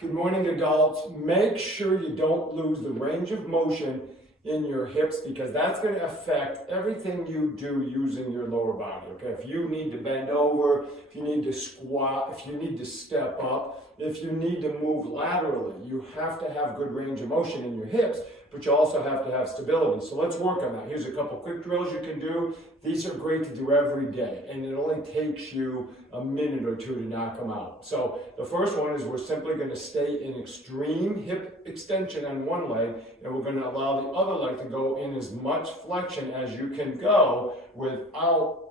Good morning, adults. Make sure you don't lose the range of motion in your hips because that's going to affect everything you do using your lower body. Okay, if you need to bend over, if you need to squat, if you need to step up, if you need to move laterally, you have to have good range of motion in your hips, but you also have to have stability. So let's work on that. Here's a couple quick drills you can do. These are great to do every day, and it only takes you a minute or two to knock them out. So the first one is we're simply going to stay in extreme hip extension on one leg, and we're going to allow the other leg to go in as much flexion as you can go without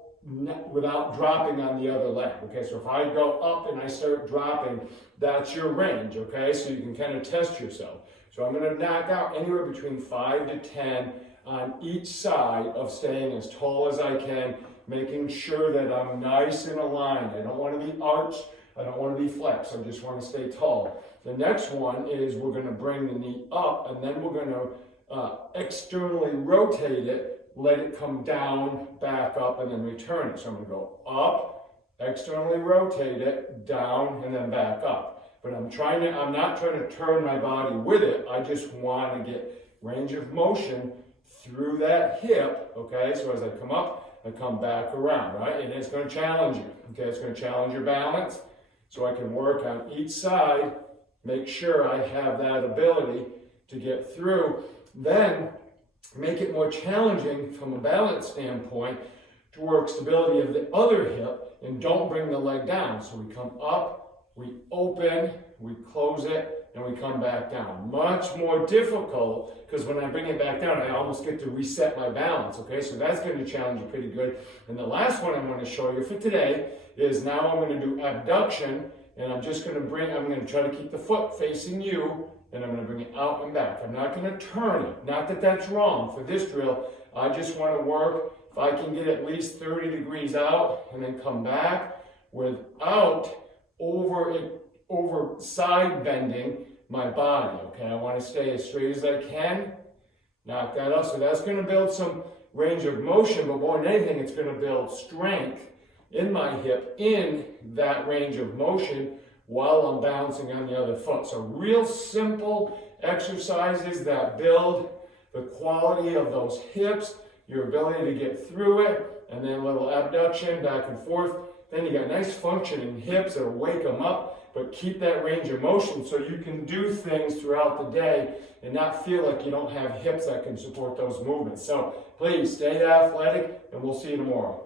dropping on the other leg. Okay, so if I go up and I start dropping, that's your range. Okay, so you can kind of test yourself. So I'm going to knock out anywhere between 5 to 10 on each side of staying as tall as I can, making sure that I'm nice and aligned. I don't want to be arched. I don't want to be flexed. I just want to stay tall. The next one is we're going to bring the knee up, and then we're going to externally rotate it, let it come down, back up, and then return it. So I'm going to go up, externally rotate it, down, and then back up. But I'm not trying to turn my body with it. I just want to get range of motion through that hip. Okay, so as I come up, I come back around, right? And it's going to challenge you. Okay, it's going to challenge your balance. So I can work on each side, make sure I have that ability to get through. Then make it more challenging from a balance standpoint to work stability of the other hip, and don't bring the leg down. So we come up, we open, we close it, and we come back down. Much more difficult because when I bring it back down, I almost get to reset my balance. Okay, so that's going to challenge you pretty good. And the last one I'm going to show you for today is now I'm going to do abduction, and I'm just going to try to keep the foot facing you, and I'm going to bring it out and back. I'm not going to turn it. Not that that's wrong for this drill. I just want to work, if I can get at least 30 degrees out, and then come back without over side bending my body. Okay, I want to stay as straight as I can. Knock that up. So that's going to build some range of motion, but more than anything, it's going to build strength in my hip in that range of motion while I'm bouncing on the other foot. So real simple exercises that build the quality of those hips, your ability to get through it, and then a little abduction back and forth. Then you got nice functioning hips that'll wake them up, but keep that range of motion so you can do things throughout the day and not feel like you don't have hips that can support those movements. So please stay athletic, and we'll see you tomorrow.